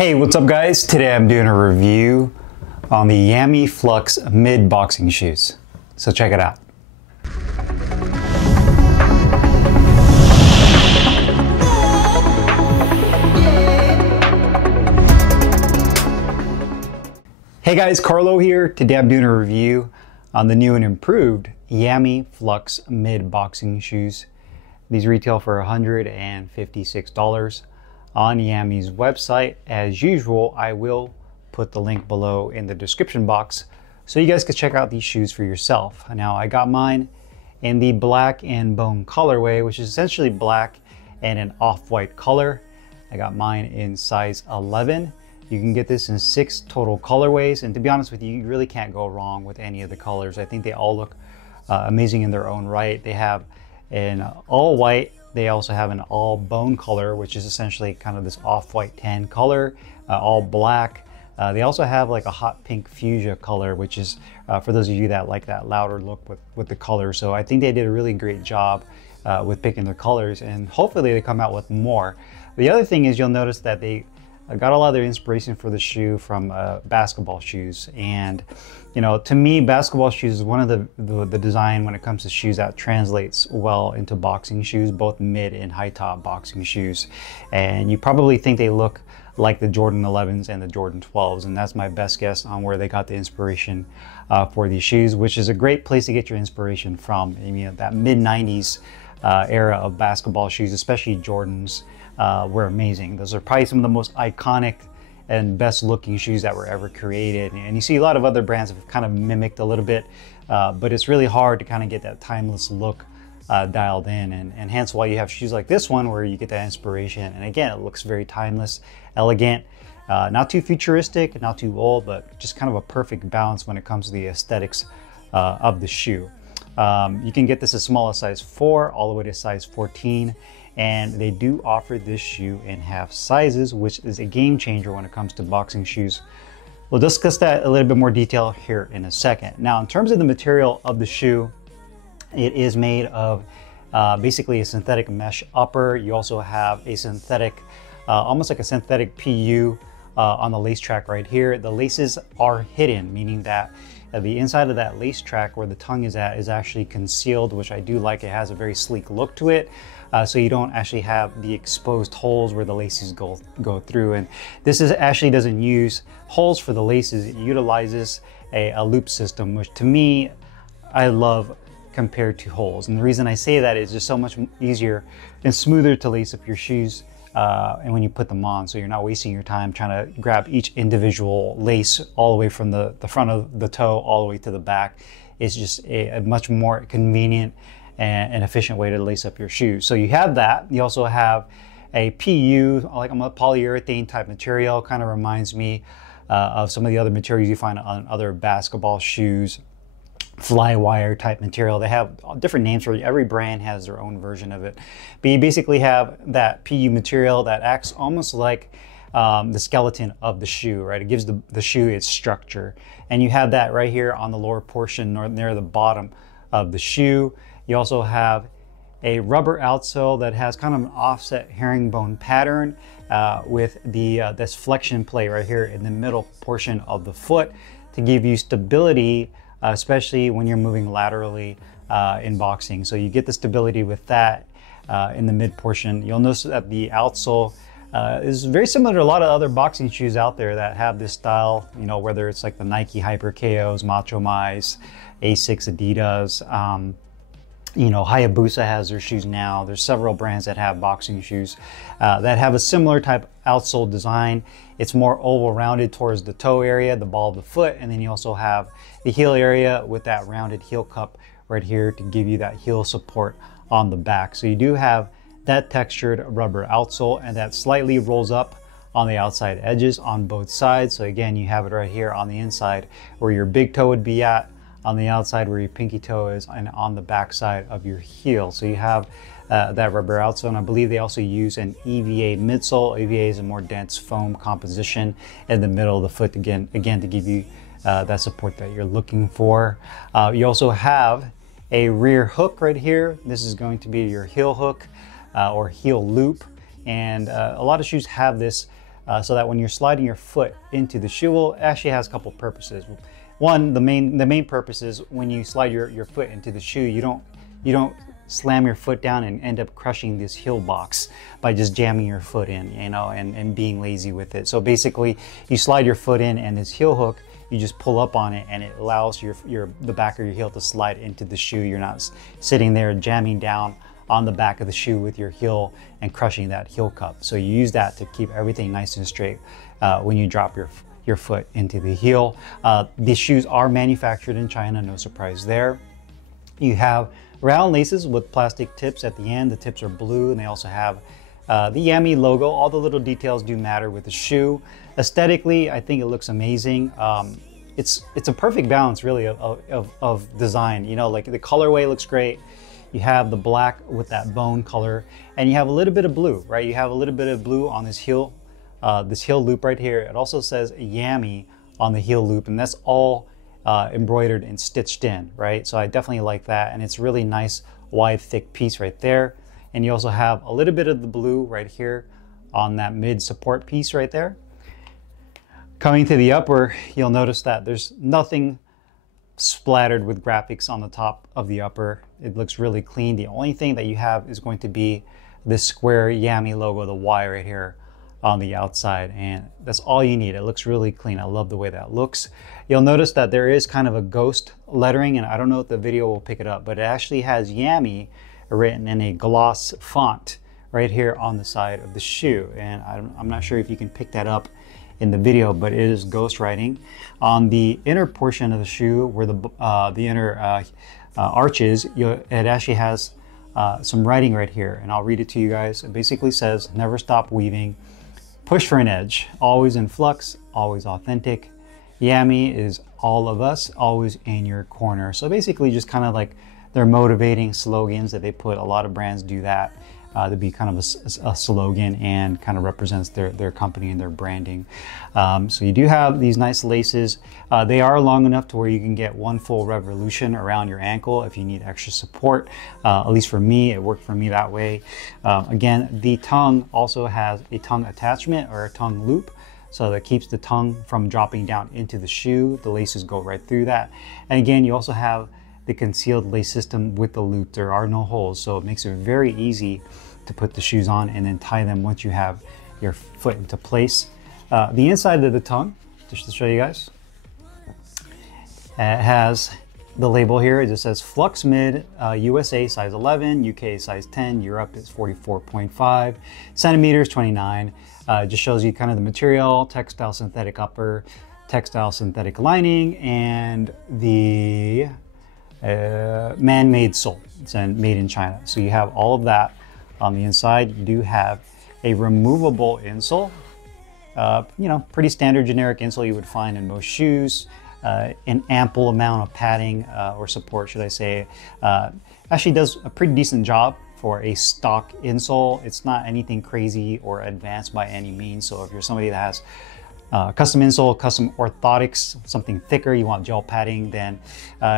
Hey, what's up guys? Today I'm doing a review on the Yammy Flux mid boxing shoes. So check it out. Hey guys, Carlo here. Today I'm doing a review on the new and improved Yammy Flux mid boxing shoes. These retail for $156 on Yammy's website. As usual, I will put the link below in the description box so you guys can check out these shoes for yourself. Now, I got mine in the black and bone colorway, which is essentially black and an off-white color. I got mine in size 11. You can get this in 6 total colorways, and to be honest with you, you really can't go wrong with any of the colors. I think they all look amazing in their own right. They have an all white, they also have an all bone color, which is essentially kind of this off-white tan color, all black. They also have like a hot pink fuchsia color, which is for those of you that like that louder look with the color. So I think they did a really great job with picking their colors, and hopefully they come out with more. The other thing is you'll notice that they got a lot of their inspiration for the shoe from basketball shoes. And you know, to me, basketball shoes is one of the design when it comes to shoes that translates well into boxing shoes, both mid and high top boxing shoes. And you probably think they look like the Jordan 11s and the Jordan 12s, and that's my best guess on where they got the inspiration for these shoes, which is a great place to get your inspiration from. I mean, that mid 90s era of basketball shoes, especially Jordans, were amazing. Those are probably some of the most iconic and best looking shoes that were ever created. And you see a lot of other brands have kind of mimicked a little bit, but it's really hard to kind of get that timeless look dialed in. And hence why you have shoes like this one where you get that inspiration. And again, it looks very timeless, elegant, not too futuristic, not too old, but just kind of a perfect balance when it comes to the aesthetics of the shoe. You can get this as small as size 4 all the way to size 14. And they do offer this shoe in half sizes, which is a game changer when it comes to boxing shoes. We'll discuss that a little bit more detail here in a second. Now, in terms of the material of the shoe, it is made of basically a synthetic mesh upper. You also have a synthetic, almost like a synthetic PU on the lace track right here. The laces are hidden, meaning that the inside of that lace track where the tongue is at is actually concealed, which I do like. It has a very sleek look to it. So you don't actually have the exposed holes where the laces go through. And this actually doesn't use holes for the laces. It utilizes a loop system, which to me, I love compared to holes. And the reason I say that is just so much easier and smoother to lace up your shoes and when you put them on, so you're not wasting your time trying to grab each individual lace all the way from the front of the toe all the way to the back. It's just a much more convenient and efficient way to lace up your shoes. So you have that. You also have a PU, like a polyurethane type material. Kind of reminds me of some of the other materials you find on other basketball shoes, fly wire type material. They have different names for it. Every brand has their own version of it. But you basically have that PU material that acts almost like the skeleton of the shoe, right? It gives the shoe its structure. And you have that right here on the lower portion or near the bottom of the shoe. You also have a rubber outsole that has kind of an offset herringbone pattern with this flexion plate right here in the middle portion of the foot to give you stability, especially when you're moving laterally in boxing. So you get the stability with that in the mid portion. You'll notice that the outsole is very similar to a lot of other boxing shoes out there that have this style, you know, whether it's like the Nike Hyper KOs, Macho Mice, Asics, Adidas, you know, Hayabusa has their shoes now. There's several brands that have boxing shoes that have a similar type outsole design. It's more oval rounded towards the toe area, the ball of the foot, and then you also have the heel area with that rounded heel cup right here to give you that heel support on the back. So you do have that textured rubber outsole, and that slightly rolls up on the outside edges on both sides. So again, you have it right here on the inside where your big toe would be at, on the outside where your pinky toe is, and on the back side of your heel. So you have that rubber outsole, and I believe they also use an EVA midsole. EVA is a more dense foam composition in the middle of the foot, again to give you that support that you're looking for. You also have a rear hook right here. This is going to be your heel hook or heel loop, and a lot of shoes have this so that when you're sliding your foot into the shoe, well, it actually has a couple purposes. One, the main purpose is when you slide your foot into the shoe, you don't slam your foot down and end up crushing this heel box by just jamming your foot in, you know, and being lazy with it. So basically, you slide your foot in, and this heel hook, you just pull up on it, and it allows the back of your heel to slide into the shoe. You're not sitting there jamming down on the back of the shoe with your heel and crushing that heel cup. So you use that to keep everything nice and straight when you drop your foot into the heel. These shoes are manufactured in China, no surprise there. You have round laces with plastic tips at the end. The tips are blue, and they also have the Yammy logo. All the little details do matter with the shoe. Aesthetically, I think it looks amazing. It's a perfect balance, really, of design. You know, like the colorway looks great. You have the black with that bone color, and you have a little bit of blue, right? You have a little bit of blue on this heel loop right here. It also says Yammy on the heel loop, and that's all embroidered and stitched in, right? So I definitely like that, and it's really nice, wide, thick piece right there. And you also have a little bit of the blue right here on that mid support piece right there. Coming to the upper, you'll notice that there's nothing splattered with graphics on the top of the upper. It looks really clean. The only thing that you have is going to be this square Yammy logo, the Y right here on the outside, and that's all you need. It looks really clean. I love the way that looks. You'll notice that there is kind of a ghost lettering, and I don't know if the video will pick it up, but it actually has Yammy written in a gloss font right here on the side of the shoe, and I'm not sure if you can pick that up in the video, but it is ghost writing. On the inner portion of the shoe, where the inner arch is, it actually has some writing right here, and I'll read it to you guys. It basically says, "Never stop weaving, push for an edge, always in flux, always authentic. Yammy is all of us, always in your corner." So basically just kind of like their motivating slogans that they put. A lot of brands do that to be kind of a slogan and kind of represents their company and their branding. So you do have these nice laces. They are long enough to where you can get one full revolution around your ankle if you need extra support. At least for me, it worked for me that way. Again, the tongue also has a tongue attachment or a tongue loop, so that keeps the tongue from dropping down into the shoe. The laces go right through that. And again, you also have the concealed lace system with the loop. There are no holes, so it makes it very easy to put the shoes on and then tie them once you have your foot into place. The inside of the tongue, just to show you guys, has the label here. It just says Flux Mid, USA size 11, UK size 10, Europe is 44.5, centimeters 29. Just shows you kind of the material, textile synthetic upper, textile synthetic lining, and the man-made sole. It's made in China. So you have all of that on the inside. You do have a removable insole. You know, pretty standard generic insole you would find in most shoes. An ample amount of padding or support, should I say. Actually does a pretty decent job for a stock insole. It's not anything crazy or advanced by any means. So if you're somebody that has custom insole, custom orthotics, something thicker, you want gel padding, then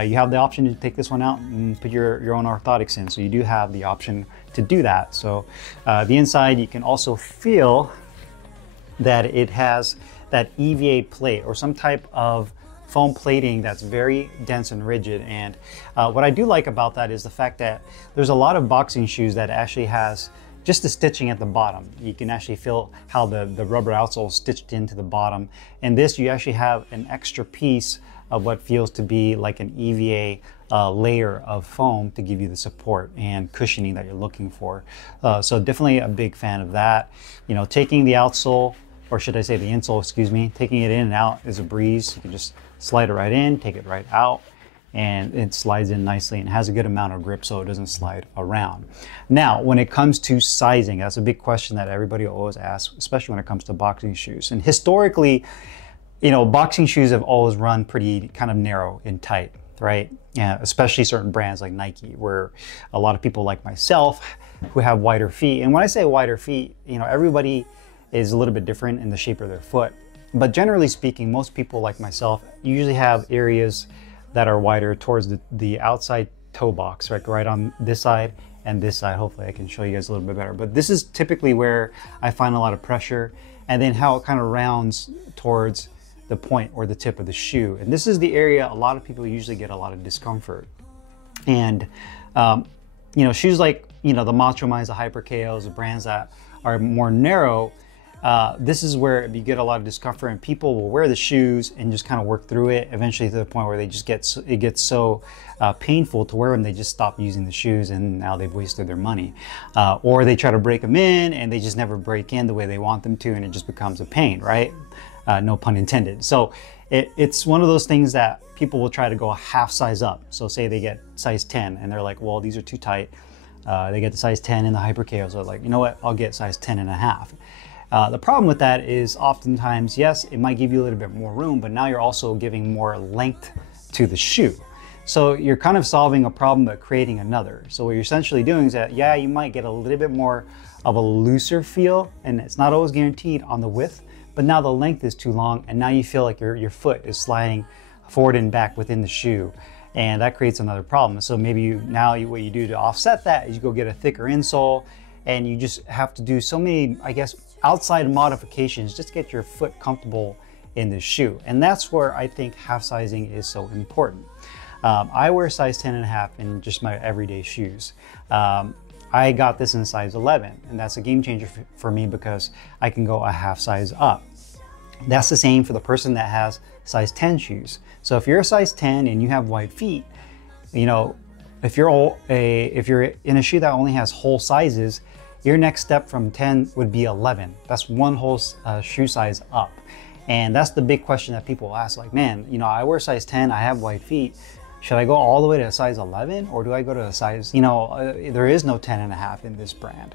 you have the option to take this one out and put your own orthotics in. So you do have the option to do that. So the inside, you can also feel that it has that EVA plate or some type of foam plating that's very dense and rigid. And what I do like about that is the fact that there's a lot of boxing shoes that actually has just the stitching at the bottom. You can actually feel how the rubber outsole is stitched into the bottom. And this, you actually have an extra piece of what feels to be like an EVA layer of foam to give you the support and cushioning that you're looking for. So definitely a big fan of that. You know, taking the outsole, or should I say the insole, excuse me, taking it in and out is a breeze. You can just slide it right in, take it right out, and it slides in nicely and has a good amount of grip so it doesn't slide around. Now, when it comes to sizing, that's a big question that everybody always asks, especially when it comes to boxing shoes. And historically, you know, boxing shoes have always run pretty kind of narrow and tight, right? Yeah, especially certain brands like Nike, where a lot of people like myself who have wider feet. And when I say wider feet, you know, everybody is a little bit different in the shape of their foot. But generally speaking, most people like myself usually have areas that are wider towards the outside toe box, right on this side and this side. Hopefully I can show you guys a little bit better. But this is typically where I find a lot of pressure. and then how it kind of rounds towards the point or the tip of the shoe. And this is the area a lot of people usually get a lot of discomfort. And you know, shoes like, you know, the Macho Minds, the Hyper KOs, the brands that are more narrow, this is where you get a lot of discomfort, and people will wear the shoes and just kind of work through it, eventually to the point where they just it gets so painful to wear them, they just stop using the shoes, and now they've wasted their money. Or they try to break them in and they just never break in the way they want them to, and it just becomes a pain, right? No pun intended. So it's one of those things that people will try to go a half size up. So say they get size 10 and they're like, well, these are too tight. They get the size 10 in the Hyper KO, so like, you know what, I'll get size 10 and a half. The problem with that is oftentimes, yes, it might give you a little bit more room, but now you're also giving more length to the shoe. So you're kind of solving a problem but creating another. So what you're essentially doing is that, yeah, you might get a little bit more of a looser feel, and it's not always guaranteed on the width, but now the length is too long, and now you feel like your foot is sliding forward and back within the shoe. And that creates another problem. So maybe what you do to offset that is you go get a thicker insole, and you just have to do so many, I guess, outside modifications just to get your foot comfortable in the shoe. And that's where I think half sizing is so important. I wear size 10 and a half in just my everyday shoes. I got this in size 11, and that's a game changer for me because I can go a half size up. That's the same for the person that has size 10 shoes. So if you're a size 10 and you have wide feet, you know, if you're in a shoe that only has whole sizes, your next step from 10 would be 11. That's one whole shoe size up. And that's the big question that people ask, like, man, you know, I wear size 10, I have wide feet. Should I go all the way to a size 11, or do I go to a size, you know, there is no 10 and a half in this brand.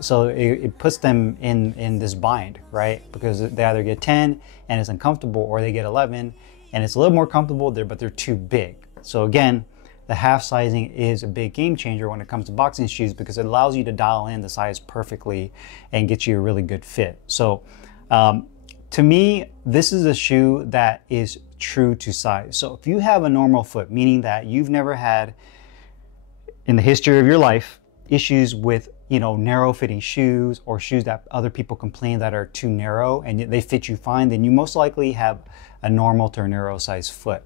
So it puts them in this bind, right? Because they either get 10 and it's uncomfortable, or they get 11 and it's a little more comfortable there, but they're too big. So again, the half sizing is a big game changer when it comes to boxing shoes, because it allows you to dial in the size perfectly and get you a really good fit. So to me, this is a shoe that is true to size. So if you have a normal foot, meaning that you've never had in the history of your life issues with, you know, narrow fitting shoes, or shoes that other people complain that are too narrow and they fit you fine, then you most likely have a normal to narrow size foot.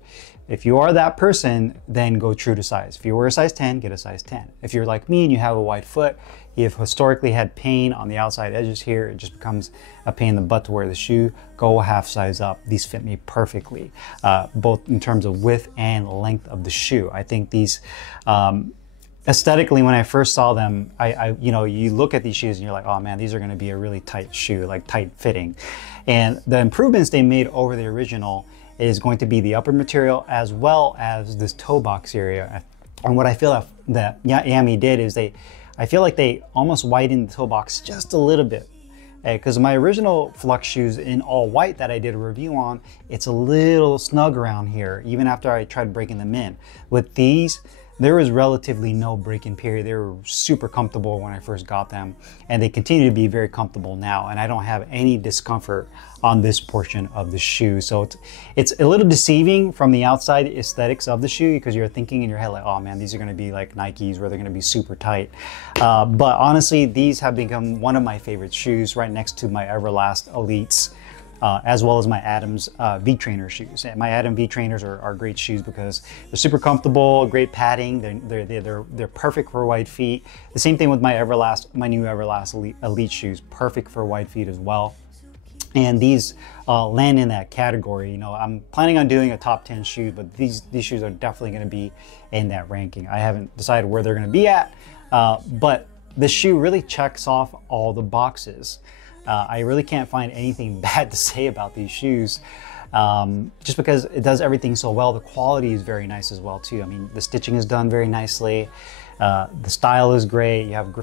If you are that person, then go true to size. If you wear a size 10, get a size 10. If you're like me and you have a wide foot, you've historically had pain on the outside edges here, it just becomes a pain in the butt to wear the shoe, go a half size up. These fit me perfectly, both in terms of width and length of the shoe. I think these, aesthetically, when I first saw them, you know, you look at these shoes and you're like, oh man, these are gonna be a really tight shoe, like tight fitting. And the improvements they made over the original is going to be the upper material as well as this toe box area. And what I feel that Yammy did is I feel like they almost widened the toe box just a little bit. Because my original Flux shoes in all white that I did a review on, it's a little snug around here, even after I tried breaking them in. With these, there was relatively no break-in period. They were super comfortable when I first got them, and they continue to be very comfortable now, and I don't have any discomfort on this portion of the shoe. So it's a little deceiving from the outside aesthetics of the shoe, because you're thinking in your head like, oh man, these are gonna be like Nikes where they're gonna be super tight. But honestly, these have become one of my favorite shoes, right next to my Everlast Elites, as well as my Adams V-Trainer shoes. And my Adam V-Trainers are great shoes because they're super comfortable, great padding, they're perfect for wide feet. The same thing with my new Everlast Elite shoes, perfect for wide feet as well. And these land in that category. You know, I'm planning on doing a top 10 shoes, but these shoes are definitely gonna be in that ranking. I haven't decided where they're gonna be at, but the shoe really checks off all the boxes. I really can't find anything bad to say about these shoes, just because it does everything so well. The quality is very nice as well too. I mean, the stitching is done very nicely. The style is great. You have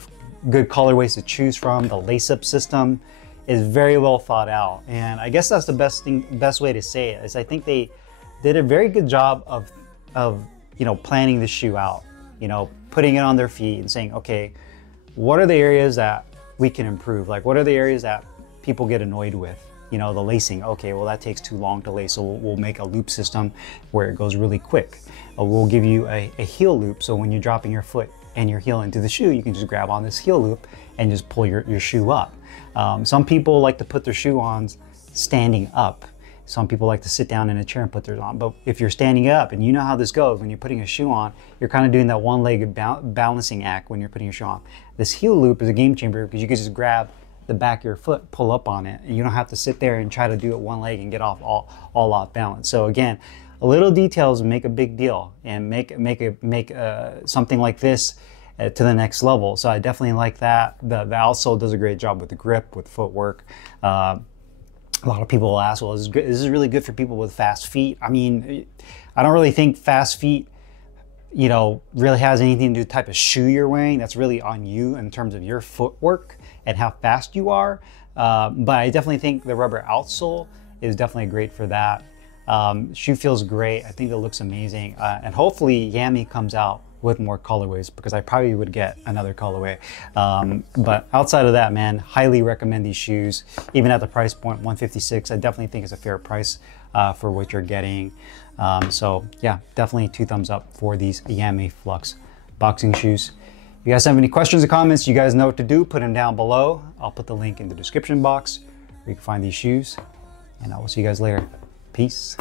good colorways to choose from. The lace-up system is very well thought out. And I guess that's the best way to say it, is I think they did a very good job of you know, planning the shoe out, you know, putting it on their feet and saying, okay, what are the areas that we can improve? Like, what are the areas that people get annoyed with? You know, the lacing. Okay, well, that takes too long to lace, so we'll make a loop system where it goes really quick. We'll give you a heel loop, so when you're dropping your foot and your heel into the shoe, you can just grab on this heel loop and just pull your shoe up. Some people like to put their shoe on standing up. Some people like to sit down in a chair and put theirs on. But if you're standing up, and you know how this goes, when you're putting a shoe on, you're kind of doing that one-legged balancing act when you're putting your shoe on. This heel loop is a game changer because you can just grab the back of your foot, pull up on it, and you don't have to sit there and try to do it one leg and get off all off balance. So again, little details make a big deal and make something like this to the next level. So I definitely like that. The outsole does a great job with the grip, with footwork. A lot of people will ask, well, is this really good for people with fast feet? I mean, I don't really think fast feet, you know, really has anything to do with the type of shoe you're wearing. That's really on you in terms of your footwork and how fast you are. But I definitely think the rubber outsole is definitely great for that. Shoe feels great. I think it looks amazing. And hopefully Yammy comes out with more colorways, because I probably would get another colorway. But outside of that, man, highly recommend these shoes. Even at the price point, $156, I definitely think it's a fair price for what you're getting. So yeah, definitely 2 thumbs up for these Yammy Flux boxing shoes. If you guys have any questions or comments, you guys know what to do. Put them down below. I'll put the link in the description box where you can find these shoes. And I will see you guys later. Peace.